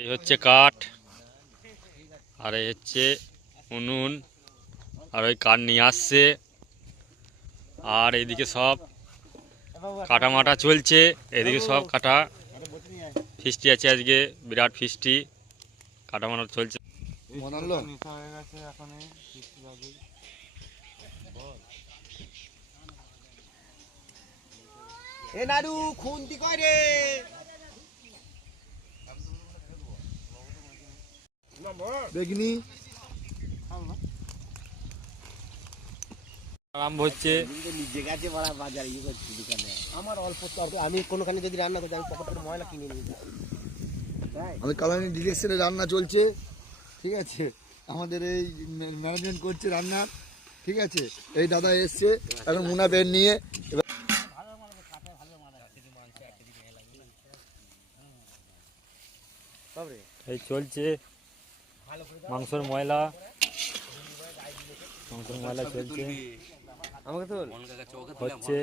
এই হচ্ছে কাঠ, আর এই হচ্ছে উনুন, আর ওই কাঠ নিয়ে আসছে। আর এইদিকে সব কাটা মাটা চলছে। এদিকে সব কাটা ফিস্টি আছে, আজকে বিরাট ফিস্টি, কাটা মাটা চলছে। এ নাড়ু খুন্তি করে বেগনি আরম্ভ হচ্ছে। নিজে গেছে বড়া বাজার ইয়ে করছি দোকানে। আমার অল্প আমি কোনোখানে যদি রান্না করতে আমি পকেট করে ময়লা কিনে নিয়ে যাই। আমাদের কালানি ডিরেকশনে রান্না চলছে, ঠিক আছে। আমাদের এই ম্যানেজমেন্ট করছে রান্নার, ঠিক আছে। এই দাদা এসছে এখন মুনা বের নিয়ে। এই চলছে মাংসের ময়লা, চলছে, আমাকে তো হচ্ছে।